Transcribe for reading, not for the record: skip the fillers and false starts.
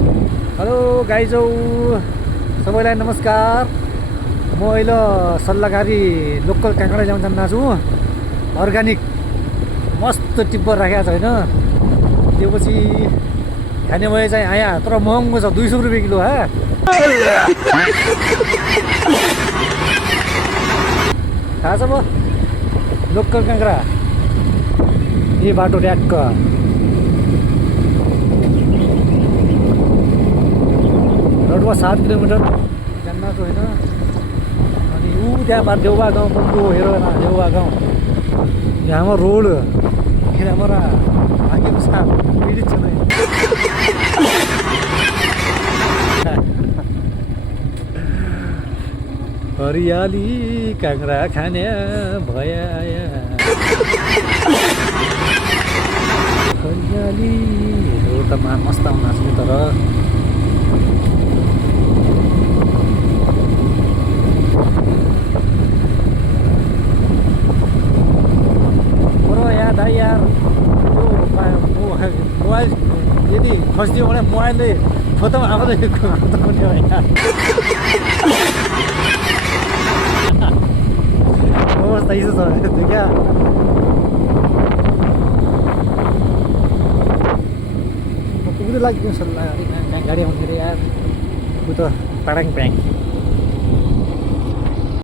Hello गाइजौ, सबैलाई नमस्कार। म अहिले सल्लाहकारी लोकल काँक्रा ल्याउन जान्न छु। अर्ग्यानिक मस्त टिप्पर राखेको छ होइन। त्यो पछि खाने भए चाहिँ आया, तर महँगो छ, 200 रुपियाँ किलो। थाहा छ म लोकल काँक्रा यही बाटो ट्याक्क रोडमा 7 किलोमिटर जान्न छु होइन। अनि ऊ त्यहाँ बाटो देउबा गाउँ पन्बू हेर न, देउबा गाउँ यहाँ रोड किनबाट भागेको साथ पीडित छ नै। हरियाली काँक्रा खाने भया हरियाली रोड त मस्त आउन छ तर भाइ यार यो मोबाइल यदि खसिदियो भने मोबाइलले फोटोमा आफै खतम हुने हो यार। अवस्था यसो छ त्यो क्या। पुग्दै लाग्यो सल्लाह गाडी आउँथ्यो अरे यार। ऊ त पाडाङ प्याङ